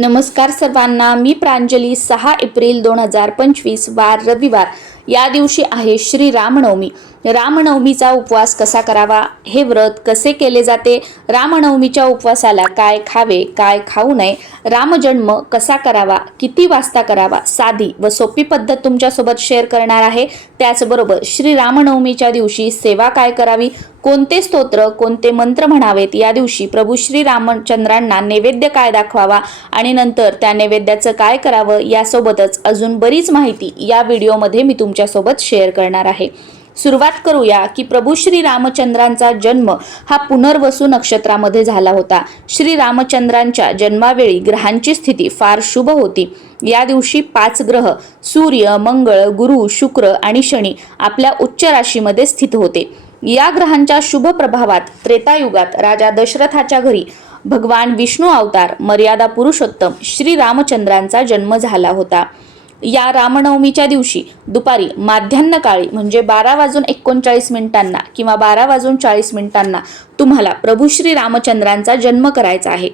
नमस्कार सर्वांना. मी प्रांजली सहा एप्रिल दोन हजार पंचवीस वार रविवार. या दिवशी आहे श्री रामनवमी. रामनवमीचा उपवास कसा करावा? हे व्रत कसे केले जाते? रामनवमीच्या उपवासाला काय खावे काय खाऊ नये? रामजन्म कसा करावा? किती वाजता करावा? साधी व सोपी पद्धत तुमच्यासोबत शेअर करणार आहे. त्याचबरोबर श्री रामनवमीच्या दिवशी सेवा काय करावी? कोणते स्तोत्र कोणते मंत्र म्हणावेत? या दिवशी प्रभू श्री रामचंद्रांना नैवेद्य काय दाखवावा आणि नंतर त्या नैवेद्याचं काय करावं यासोबतच अजून बरीच माहिती या व्हिडिओमध्ये मी तुमच्यासोबत शेअर करणार आहे. सुरुवात करूया की प्रभू श्री रामचंद्रांचा जन्म हा पुनर्वसू नक्षत्रामध्ये झाला होता. श्री रामचंद्रांच्या जन्मावेळी ग्रहांची स्थिती फार शुभ होती. या दिवशी पाच ग्रह सूर्य मंगळ गुरु शुक्र आणि शनी आपल्या उच्च राशीमध्ये स्थित होते. या ग्रहांच्या शुभ प्रभावात त्रेतायुगात राजा दशरथाच्या घरी भगवान विष्णू अवतार मर्यादा पुरुषोत्तम श्री रामचंद्रांचा जन्म झाला होता. या रामनवमीच्या दिवशी दुपारी माध्यान्ह काळी म्हणजे बारा वाजून एकोणचाळीस मिनिटांना किंवा बारा वाजून चाळीस मिनिटांना तुम्हाला प्रभू श्री रामचंद्रांचा जन्म करायचा आहे.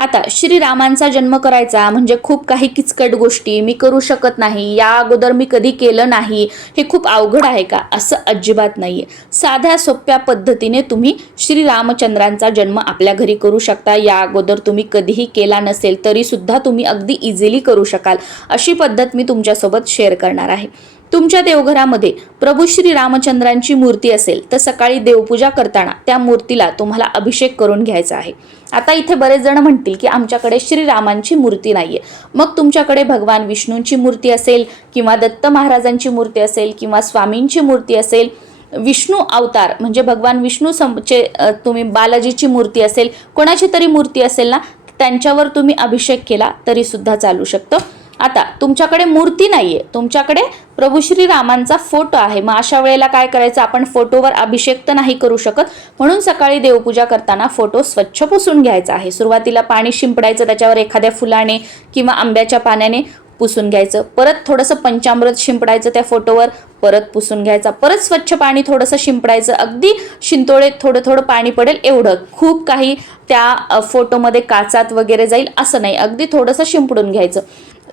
आता श्रीरामांचा जन्म करायचा म्हणजे खूप काही किचकट गोष्टी मी करू शकत नाही या अगोदर मी कधी केलं नाही हे खूप अवघड आहे का? असं अजिबात नाहीये. साध्या सोप्या पद्धतीने तुम्ही श्रीरामचंद्रांचा जन्म आपल्या घरी करू शकता. या अगोदर तुम्ही कधीही केला नसेल तरी सुद्धा तुम्ही अगदी इझिली करू शकाल. अशी पद्धत मी तुमच्यासोबत शेअर करणार आहे. तुमच्या देवघरामध्ये प्रभू श्री रामचंद्रांची मूर्ती असेल तर सकाळी देवपूजा करताना त्या मूर्तीला तुम्हाला अभिषेक करून घ्यायचा आहे. आता इथे बरेच जण म्हणतील की आमच्याकडे श्रीरामांची मूर्ती नाहीये. मग तुमच्याकडे भगवान विष्णूंची मूर्ती असेल किंवा दत्त महाराजांची मूर्ती असेल किंवा स्वामींची मूर्ती असेल विष्णू अवतार म्हणजे भगवान विष्णू समचे तुम्ही बालाजीची मूर्ती असेल कोणाची तरी मूर्ती असेल ना त्यांच्यावर तुम्ही अभिषेक केला तरी सुद्धा चालू शकतं. आता तुमच्याकडे मूर्ती नाही आहे तुमच्याकडे प्रभू श्री रामांचा फोटो आहे. मग अशा वेळेला काय करायचं? आपण फोटोवर अभिषेक तर नाही करू शकत. म्हणून सकाळी देवपूजा करताना फोटो स्वच्छ पुसून घ्यायचा आहे. सुरुवातीला पाणी शिंपडायचं त्याच्यावर एखाद्या फुलाने किंवा आंब्याच्या पाण्याने पुसून घ्यायचं. परत थोडंसं पंचामृत शिंपडायचं त्या फोटोवर परत पुसून घ्यायचा. परत स्वच्छ पाणी थोडंसं शिंपडायचं. अगदी शिंतोळेत थोडं थोडं पाणी पडेल एवढं. खूप काही त्या फोटोमध्ये काचात वगैरे जाईल असं नाही. अगदी थोडंसं शिंपडून घ्यायचं.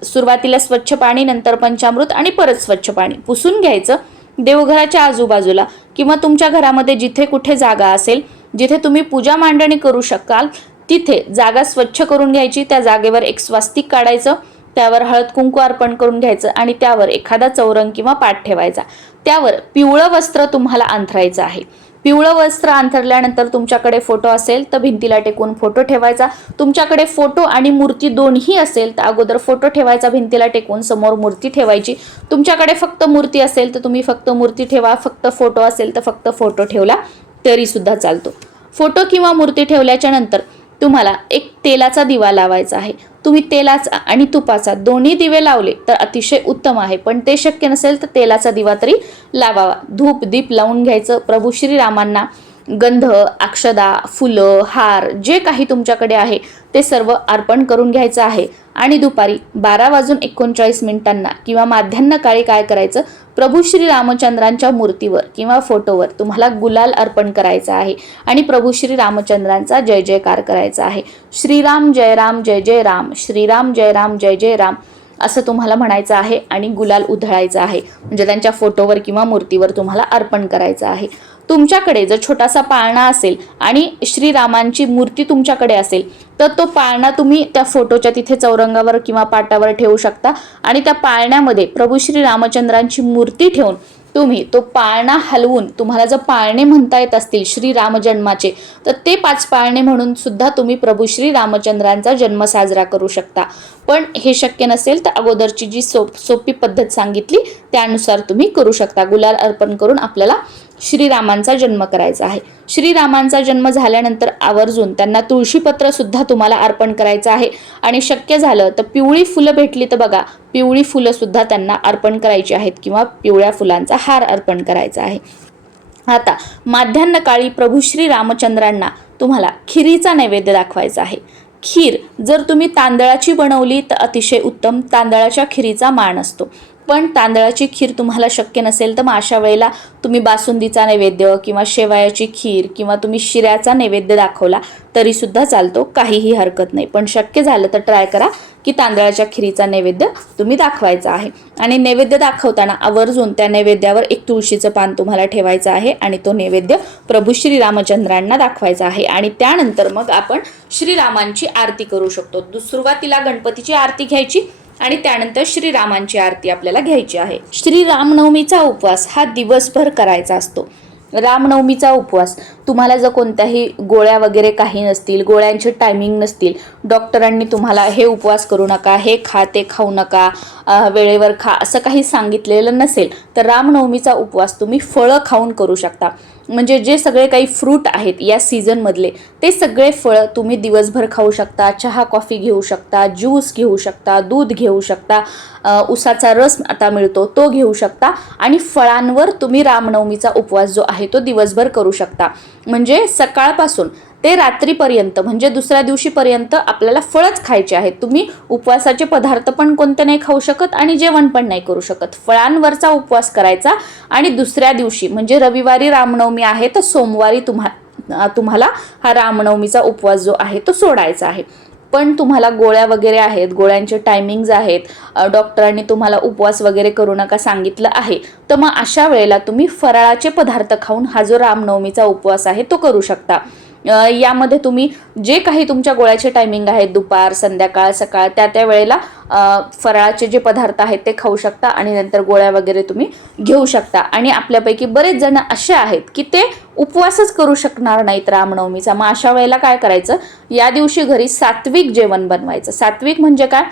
सुरुवातीला स्वच्छ पाणी नंतर पंचामृत आणि परत स्वच्छ पाणी. पुसून घ्यायचं देवघराच्या आजूबाजूला किंवा तुमच्या घरामध्ये जिथे कुठे जागा असेल जिथे तुम्ही पूजा मांडणी करू शकाल तिथे जागा स्वच्छ करून घ्यायची. त्या जागेवर एक स्वास्तिक काढायचं त्यावर हळद कुंकू अर्पण करून घ्यायचं आणि त्यावर एखादा चौरंग किंवा पाठ ठेवायचा. त्यावर पिवळं वस्त्र तुम्हाला अंथरायचं आहे. पिवळं वस्त्र अंथरल्यानंतर तुमच्याकडे फोटो असेल तर भिंतीला टेकून फोटो ठेवायचा. तुमच्याकडे फोटो आणि मूर्ती दोन्ही असेल तर अगोदर फोटो ठेवायचा भिंतीला टेकून समोर मूर्ती ठेवायची. तुमच्याकडे फक्त मूर्ती असेल तर तुम्ही फक्त मूर्ती ठेवा फक्त फोटो असेल तर फक्त फोटो ठेवला तरी सुद्धा चालतो. फोटो किंवा मूर्ती ठेवल्याच्या नंतर तुम्हाला एक तेलाचा दिवा लावायचा आहे. तुम्ही तेलाचा आणि तुपाचा दोन्ही दिवे लावले तर अतिशय उत्तम आहे. पण ते शक्य नसेल तर तेलाचा दिवा तरी लावावा. धूप दीप लावून घ्यायचं. प्रभू श्रीरामांना गंध अक्षदा फुलं हार जे काही तुमच्याकडे आहे ते सर्व अर्पण करून घ्यायचं आहे. आणि दुपारी बारा वाजून एकोणचाळीस मिनिटांना किंवा माध्यान्ह काळी काय करायचं? प्रभू श्री रामचंद्रांच्या मूर्तीवर किंवा फोटोवर तुम्हाला गुलाल अर्पण करायचा आहे. आणि प्रभू श्री रामचंद्रांचा जय जयकार करायचा आहे. श्रीराम जय राम जय जय राम श्रीराम जय राम जय जय राम असं तुम्हाला म्हणायचं आहे आणि गुलाल उधळायचा आहे. म्हणजे त्यांच्या फोटोवर किंवा मूर्तीवर तुम्हाला अर्पण करायचं आहे. तुमच्याकडे जर छोटासा पाळणा असेल आणि श्रीरामांची मूर्ती तुमच्याकडे असेल तर तो पाळणा तुम्ही त्या फोटोच्या तिथे चौरंगावर किंवा पाटावर ठेवू शकता. आणि त्या पाळण्यामध्ये प्रभू श्री रामचंद्रांची मूर्ती ठेवून तुम्ही तो पाळणा हलवून तुम्हाला जर पाळणे म्हणता येत असतील श्री रामजन्माचे तर ते पाच पाळणे म्हणून सुद्धा तुम्ही प्रभू श्री रामचंद्रांचा जन्म साजरा करू शकता. पण हे शक्य नसेल तर अगोदरची जी सोप सोपी पद्धत सांगितली त्यानुसार तुम्ही करू शकता. गुलाल अर्पण करून आपल्याला श्रीरामांचा जन्म करायचा आहे. श्रीरामांचा जन्म झाल्यानंतर आवर्जून त्यांना तुळशीपत्र सुद्धा तुम्हाला अर्पण करायचं आहे. आणि शक्य झालं तर पिवळी फुलं भेटली तर बघा पिवळी फुलं सुद्धा त्यांना अर्पण करायची आहेत किंवा पिवळ्या फुलांचा हार अर्पण करायचा आहे. आता माध्यान्ह काळी प्रभू श्री रामचंद्रांना तुम्हाला खिरीचा नैवेद्य दाखवायचा आहे. खीर जर तुम्ही तांदळाची बनवली तर अतिशय उत्तम तांदळाच्या खिरीचा मान असतो पण तांदळाची खीर तुम्हाला शक्य नसेल तर मग अशा वेळेला तुम्ही बासुंदीचा नैवेद्य किंवा शेवयाची खीर किंवा तुम्ही शिऱ्याचा नैवेद्य दाखवला तरीसुद्धा चालतो. काहीही हरकत नाही. पण शक्य झालं तर ट्राय करा. की तांदळाच्या खिरीचा नैवेद्य तुम्ही दाखवायचा आहे. आणि नैवेद्य दाखवताना आवर्जून त्या नैवेद्यावर एक तुळशीचं पान तुम्हाला ठेवायचं आहे आणि तो नैवेद्य प्रभू श्रीरामचंद्रांना दाखवायचा आहे. आणि त्यानंतर मग आपण श्रीरामांची आरती करू शकतो. दु- सुरुवातीला गणपतीची आरती घ्यायची आणि त्यानंतर श्रीरामांची आरती आपल्याला घ्यायची आहे. श्री रामनवमीचा उपवास हा दिवसभर करायचा असतो. रामनवमीचा उपवास. तुम्हाला जर कोणत्याही गोळ्या वगैरे काही नसतील गोळ्यांचे टायमिंग नसतील डॉक्टरांनी तुम्हाला हे उपवास करू नका हे खा ते खाऊ नका वेळेवर खा असं काही सांगितलेलं नसेल तर रामनवमीचा उपवास तुम्ही फळं खाऊन करू शकता. म्हणजे जे सगळे काही फ्रूट आहेत या सीझनमधले ते सगळे फळं तुम्ही दिवसभर खाऊ शकता चहा कॉफी घेऊ शकता ज्यूस घेऊ शकता दूध घेऊ शकता उसाचा रस आता मिळतो तो घेऊ शकता आणि फळांवर तुम्ही रामनवमीचा उपवास जो आहे तो दिवसभर करू शकता. म्हणजे सकाळपासून ते रात्रीपर्यंत म्हणजे दुसऱ्या दिवशीपर्यंत आपल्याला फळच खायचे आहेत. तुम्ही उपवासाचे पदार्थ पण कोणते नाही खाऊ शकत आणि जेवण पण नाही करू शकत. फळांवरचा उपवास करायचा आणि दुसऱ्या दिवशी म्हणजे रविवारी रामनवमी आहे तर सोमवारी तुम्हा तुम्हाला हा रामनवमीचा उपवास जो आहे तो सोडायचा आहे. पण तुम्हाला गोळ्या वगैरे आहेत गोळ्यांचे टायमिंग्ज आहेत डॉक्टरांनी तुम्हाला उपवास वगैरे करू नका सांगितलं आहे तर मग अशा वेळेला तुम्ही फराळाचे पदार्थ खाऊन हा जो रामनवमीचा उपवास आहे तो करू शकता. यामध्ये तुम्ही जे काही तुमच्या गोळ्याचे टायमिंग आहेत दुपार संध्याकाळ सकाळ त्या त्या वेळेला फराळाचे जे पदार्थ आहेत ते खाऊ शकता आणि नंतर गोळ्या वगैरे तुम्ही घेऊ शकता. आणि आपल्यापैकी बरेच जण असे आहेत की ते उपवासच करू शकणार नाहीत रामनवमीचा मग अशा वेळेला काय करायचं? या दिवशी घरी सात्विक जेवण बनवायचं. सात्विक म्हणजे काय?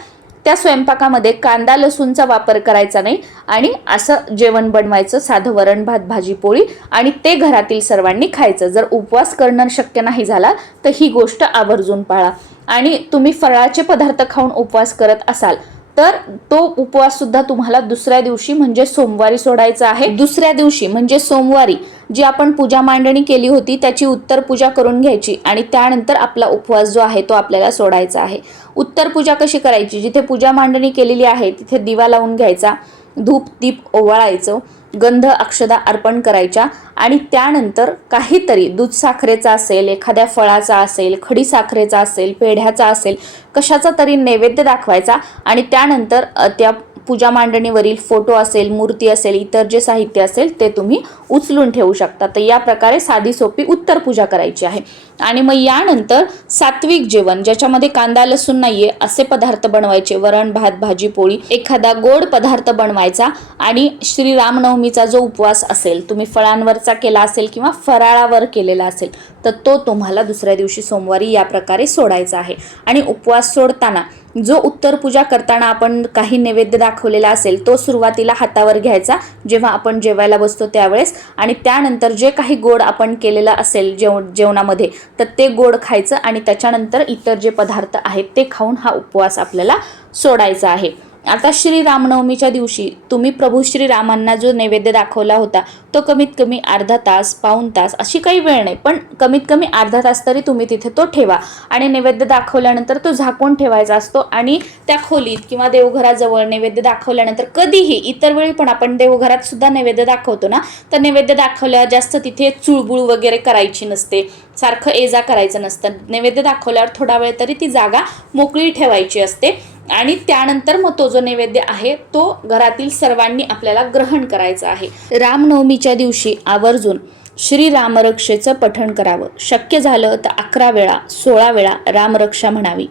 त्या स्वयंपाकामध्ये कांदा लसूणचा वापर करायचा नाही आणि असं जेवण बनवायचं साधं वरण भात भाजी पोळी आणि ते घरातील सर्वांनी खायचं. जर उपवास करणं शक्य नाही झाला तर ही गोष्ट आवर्जून पाळा. आणि तुम्ही फराळाचे पदार्थ खाऊन उपवास करत असाल तर तो उपवास सुद्धा तुम्हाला दुसऱ्या दिवशी म्हणजे सोमवारी सोडायचा आहे. दुसऱ्या दिवशी म्हणजे सोमवारी जी आपण पूजा मांडणी केली होती त्याची उत्तर पूजा करून घ्यायची आणि त्यानंतर आपला उपवास जो आहे तो आपल्याला सोडायचा आहे. उत्तर पूजा कशी करायची? जिथे पूजा मांडणी केलेली आहे तिथे दिवा लावून घ्यायचा. धूप दीप ओवाळायचं गंध अक्षदा अर्पण करायच्या आणि त्यानंतर काहीतरी दूध साखरेचा असेल एखाद्या फळाचा असेल खडी साखरेचा असेल पेढ्याचा असेल कशाचा तरी नैवेद्य दाखवायचा आणि त्यानंतर त्या पूजा मांडणीवरील फोटो असेल मूर्ती असेल इतर जे साहित्य असेल ते तुम्ही उचलून ठेवू शकता. तर या प्रकारे साधी सोपी उत्तर पूजा करायची आहे. आणि मग यानंतर सात्विक जेवण ज्याच्यामध्ये कांदा लसूण नाहीये असे पदार्थ बनवायचे. वरण भात भाजी पोळी एखादा गोड पदार्थ बनवायचा. आणि श्री रामनवमीचा जो उपवास असेल तुम्ही फळांवरचा केला असेल किंवा फराळावर केलेला असेल तर तो तुम्हाला दुसऱ्या दिवशी सोमवारी या प्रकारे सोडायचा आहे. आणि उपवास सोडताना जो उत्तर पूजा करताना आपण काही नैवेद्य दाखवलेला असेल तो सुरुवातीला हातावर घ्यायचा जेव्हा आपण जेवायला बसतो त्यावेळेस. आणि त्यानंतर जे काही गोड आपण केलेलं असेल जेव जेवणामध्ये तर ते गोड खायचं आणि त्याच्यानंतर इतर जे पदार्थ आहेत ते खाऊन हा उपवास आपल्याला सोडायचा आहे. आता श्री रामनवमीच्या दिवशी तुम्ही प्रभू श्रीरामांना जो नैवेद्य दाखवला होता तो कमीत कमी अर्धा तास पाऊण तास अशी काही वेळ नाही. पण कमीत कमी अर्धा तास तरी तुम्ही तिथे तो ठेवा आणि नैवेद्य दाखवल्यानंतर तो झाकून ठेवायचा असतो आणि त्या खोलीत किंवा देवघराजवळ नैवेद्य दाखवल्यानंतर कधीही इतर वेळी पण आपण देवघरात सुद्धा नैवेद्य दाखवतो ना तर नैवेद्य दाखवल्यावर जास्त तिथे चुळबुळ वगैरे करायची नसते. सारखं ये जा करायचं नसतं. नैवेद्य दाखवल्यावर थोडा वेळ तरी ती जागा मोकळी ठेवायची असते. आणि त्यानंतर मग तो जो नैवेद्य आहे तो घरातील सर्वांनी आपल्याला ग्रहण करायचा आहे. रामनवमीच्या दिवशी आवर्जून श्री रामरक्षेचं पठण करावं. शक्य झालं तर अकरा वेळा सोळा वेळा रामरक्षा म्हणावी.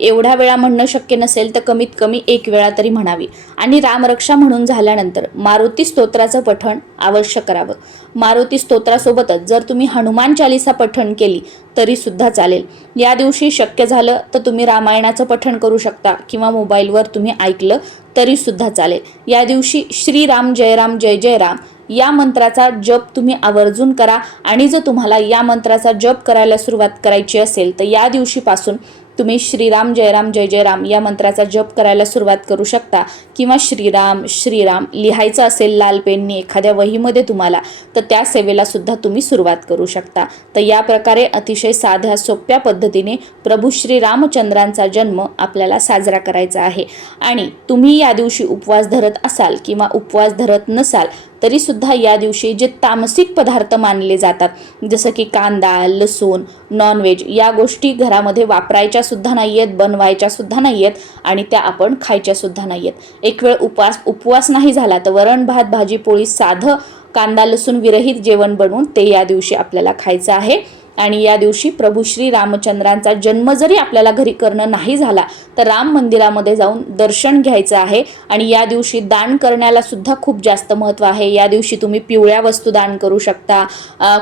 एवढ्या वेळा म्हणणं शक्य नसेल तर कमीत कमी एक वेळा तरी म्हणावी. आणि रामरक्षा म्हणून झाल्यानंतर मारुती स्तोत्राचं पठण अवश्य करावं. मारुती स्तोत्रासोबतच जर तुम्ही हनुमान चालिसा पठण केली तरी सुद्धा चालेल. या दिवशी शक्य झालं तर तुम्ही रामायणाचं पठण करू शकता किंवा मोबाईलवर तुम्ही ऐकलं तरी सुद्धा चालेल. या दिवशी श्रीराम जयराम जय जय राम या मंत्राचा जप तुम्ही आवर्जून करा आणि जर तुम्हाला या मंत्राचा जप करायला सुरुवात करायची असेल तर या दिवशीपासून तुम्ही श्रीराम जयराम जय जयराम या मंत्राचा जप करायला सुरुवात करू शकता. किंवा श्रीराम श्रीराम लिहायचं असेल लाल पेननी एखाद्या वहीमध्ये तुम्हाला तर त्या सेवेला सुद्धा तुम्ही सुरुवात करू शकता. तर या प्रकारे अतिशय साध्या सोप्या पद्धतीने प्रभू श्रीरामचंद्रांचा जन्म आपल्याला साजरा करायचा आहे. आणि तुम्ही या दिवशी उपवास धरत असाल किंवा उपवास धरत नसाल तरीसुद्धा या दिवशी जे तामसिक पदार्थ मानले जातात जसं की कांदा लसूण नॉनव्हेज या गोष्टी घरामध्ये वापरायच्या सुद्धा नाही आहेत बनवायच्या सुद्धा नाही आहेत आणि त्या आपण खायच्या सुद्धा नाही आहेत एक वेळ उपवास उपवास नाही झाला तर वरण भात भाजी पोळी साधं कांदा लसूण विरहित जेवण बनवून ते या दिवशी आपल्याला खायचं आहे. आणि या दिवशी प्रभू श्री रामचंद्रांचा जन्म जरी आपल्याला घरी करणं नाही झाला तर राम मंदिरामध्ये जाऊन दर्शन घ्यायचं आहे. आणि या दिवशी दान करण्याला सुद्धा खूप जास्त महत्त्व आहे. या दिवशी तुम्ही पिवळ्या वस्तू दान करू शकता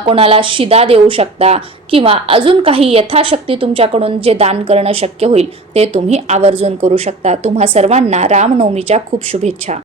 कोणाला शिदा देऊ शकता किंवा अजून काही यथाशक्ती तुमच्याकडून जे दान करणं शक्य होईल ते तुम्ही आवर्जून करू शकता. तुम्हा सर्वांना रामनवमीच्या खूप शुभेच्छा.